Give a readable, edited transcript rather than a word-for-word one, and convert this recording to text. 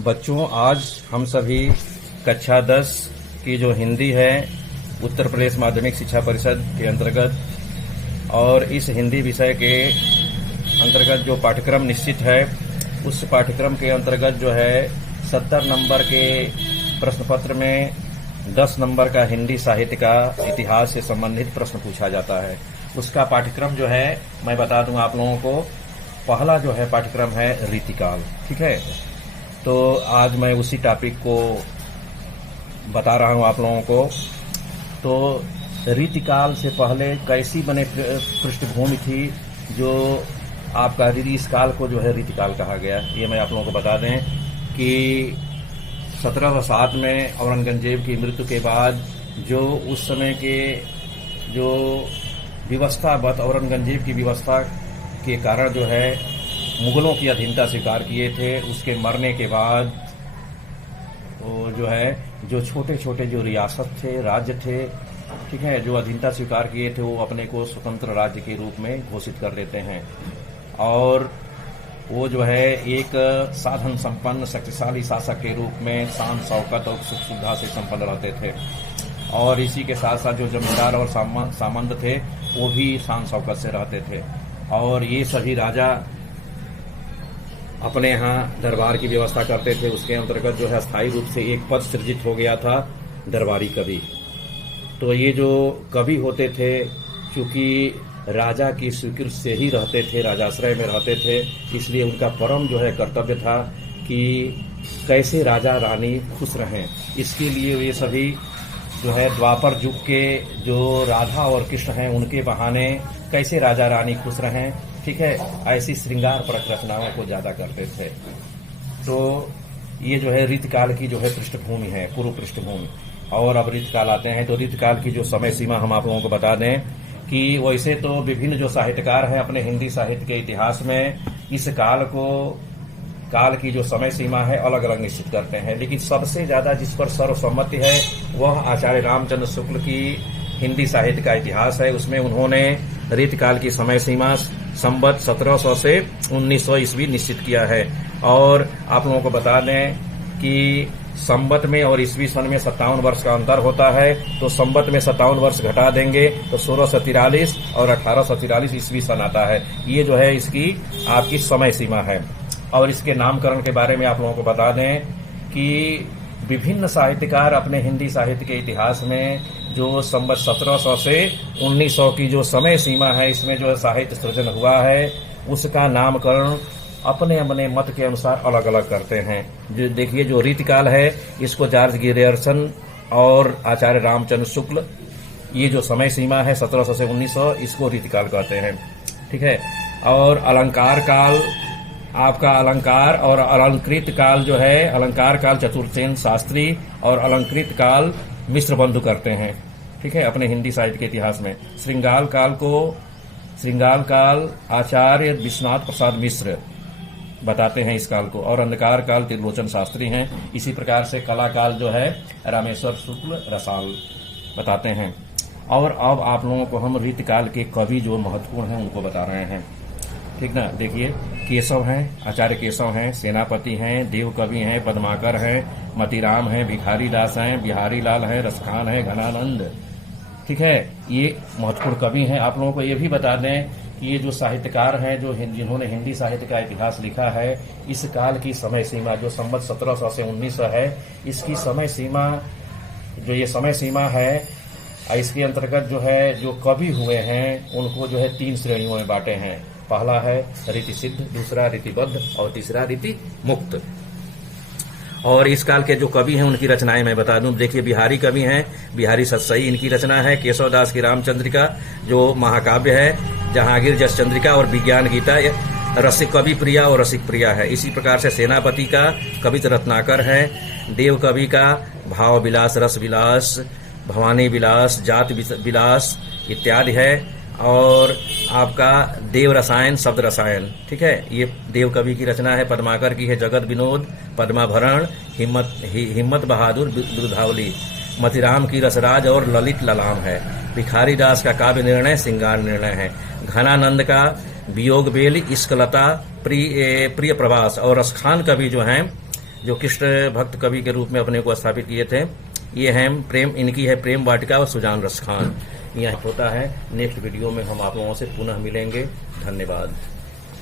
बच्चों, आज हम सभी कक्षा 10 की जो हिंदी है उत्तर प्रदेश माध्यमिक शिक्षा परिषद के अंतर्गत और इस हिंदी विषय के अंतर्गत जो पाठ्यक्रम निश्चित है उस पाठ्यक्रम के अंतर्गत जो है 70 नंबर के प्रश्न पत्र में 10 नंबर का हिंदी साहित्य का इतिहास से संबंधित प्रश्न पूछा जाता है। उसका पाठ्यक्रम जो है मैं बता दूं आप लोगों को। पहला जो है पाठ्यक्रम है रीतिकाल। ठीक है, तो आज मैं उसी टॉपिक को बता रहा हूं आप लोगों को। तो रीतिकाल से पहले कैसी बने पृष्ठभूमि थी जो आपका इस काल को जो है रीतिकाल कहा गया, ये मैं आप लोगों को बता दें कि 1707 में औरंगजेब की मृत्यु के बाद जो उस समय के जो व्यवस्थावत औरंगजेब की व्यवस्था के कारण जो है मुगलों की अधीनता स्वीकार किए थे, उसके मरने के बाद वो जो है जो छोटे छोटे जो रियासत थे, राज्य थे, ठीक है, जो अधीनता स्वीकार किए थे वो अपने को स्वतंत्र राज्य के रूप में घोषित कर लेते हैं और वो जो है एक साधन संपन्न शक्तिशाली शासक के रूप में शान शौकत और सुख सुविधा से संपन्न रहते थे। और इसी के साथ साथ जो जमींदार और सामंत थे वो भी शान शौकत से रहते थे और ये सभी राजा अपने यहाँ दरबार की व्यवस्था करते थे। उसके अंतर्गत जो है स्थायी रूप से एक पद सृजित हो गया था, दरबारी कवि। तो ये जो कवि होते थे चूंकि राजा की स्वीकृति से ही रहते थे, राजाश्रय में रहते थे, इसलिए उनका परम जो है कर्तव्य था कि कैसे राजा रानी खुश रहें। इसके लिए ये सभी जो है द्वापर युग के जो राधा और कृष्ण हैं उनके बहाने कैसे राजा रानी खुश रहें, ठीक है, ऐसी श्रृंगार परक रचनाओं को ज्यादा करते थे। तो ये जो है रीतिकाल की जो है पृष्ठभूमि है, पूर्व पृष्ठभूमि। और अब रीतिकाल आते हैं तो रीतिकाल की जो समय सीमा हम आप लोगों को बता दें कि वैसे तो विभिन्न जो साहित्यकार हैं अपने हिंदी साहित्य के इतिहास में इस काल की जो समय सीमा है अलग अलग निश्चित करते हैं, लेकिन सबसे ज्यादा जिस पर सर्वसम्मति है वह आचार्य रामचंद्र शुक्ल की हिंदी साहित्य का इतिहास है। उसमें उन्होंने रीतिकाल की समय सीमा संवत 1700 से 1900 ईस्वी निश्चित किया है। और आप लोगों को बता दें कि संवत में और ईस्वी सन में 57 वर्ष का अंतर होता है, तो संवत में 57 वर्ष घटा देंगे तो 1643 और 1843 ईस्वी सन आता है। ये जो है इसकी आपकी समय सीमा है। और इसके नामकरण के बारे में आप लोगों को बता दें कि विभिन्न साहित्यकार अपने हिंदी साहित्य के इतिहास में जो संवत 1700 से 1900 की जो समय सीमा है इसमें जो साहित्य सृजन हुआ है उसका नामकरण अपने अपने मत के अनुसार अलग अलग करते हैं। जो देखिए जो रीतिकाल है इसको जॉर्ज गियर्सन और आचार्य रामचंद्र शुक्ल, ये जो समय सीमा है 1700 से 1900 इसको रीतिकाल कहते हैं। ठीक है, और अलंकार काल आपका अलंकार और अलंकृत काल जो है अलंकार काल चतुर्सेन शास्त्री और अलंकृत काल मिश्र बंधु करते हैं। ठीक है, अपने हिंदी साहित्य के इतिहास में श्रृंगाल काल आचार्य विश्वनाथ प्रसाद मिश्र बताते हैं इस काल को, और अंधकार काल त्रिलोचन शास्त्री हैं। इसी प्रकार से कला काल जो है रामेश्वर शुक्ल रसाल बताते हैं। और अब आप लोगों को हम रीतिकाल के कवि जो महत्वपूर्ण हैं उनको बता रहे हैं। ठीक ना, देखिए केशव हैं, आचार्य केशव हैं, सेनापति हैं, देव कवि हैं, पद्माकर हैं, मतीराम हैं, भिखारी दास हैं, बिहारी लाल हैं, रसखान हैं, घनानंद। ठीक है, ये महत्वपूर्ण कवि हैं। आप लोगों को ये भी बता दें कि ये जो साहित्यकार हैं जो जिन्होंने हिंदी साहित्य का इतिहास लिखा है इस काल की समय सीमा जो संवत 1700 से 1900 है, इसकी समय सीमा जो ये समय सीमा है इसके अंतर्गत जो है जो कवि हुए हैं उनको जो है 3 श्रेणियों में बांटे हैं। पहला है रीति सिद्ध, दूसरा रीतिबद्ध और तीसरा रीति मुक्त। और इस काल के जो कवि हैं उनकी रचनाएं मैं बता दूं। देखिए बिहारी कवि हैं, बिहारी सतसई इनकी रचना है। केशवदास की रामचंद्रिका जो महाकाव्य है, जहांगीर जस चंद्रिका और विज्ञान गीता रसिक कवि प्रिया और रसिक प्रिया है। इसी प्रकार से सेनापति का कवित रत्नाकर है, देव कवि का भाव विलास, रस विलास, भवानी विलास, जात विलास इत्यादि है। और आपका देव रसायन, शब्द रसायन, ठीक है, ये देव कवि की रचना है। पद्माकर की है जगत विनोद, पद्माभरण, हिम्मत बहादुर, बिरुधावली। मतीराम की रसराज और ललित ललाम है। भिखारी दास का काव्य निर्णय, श्रृंगार निर्णय है। घनानंद का वियोग बेल, इश्कलता, प्रिय प्रवास। और रसखान कवि जो हैं जो कृष्ण भक्त कवि के रूप में अपने को स्थापित किए थे। ये हैं प्रेम, इनकी है प्रेम वाटिका और सुजान रस खान। यह होता है। नेक्स्ट वीडियो में हम आप लोगों से पुनः मिलेंगे। धन्यवाद।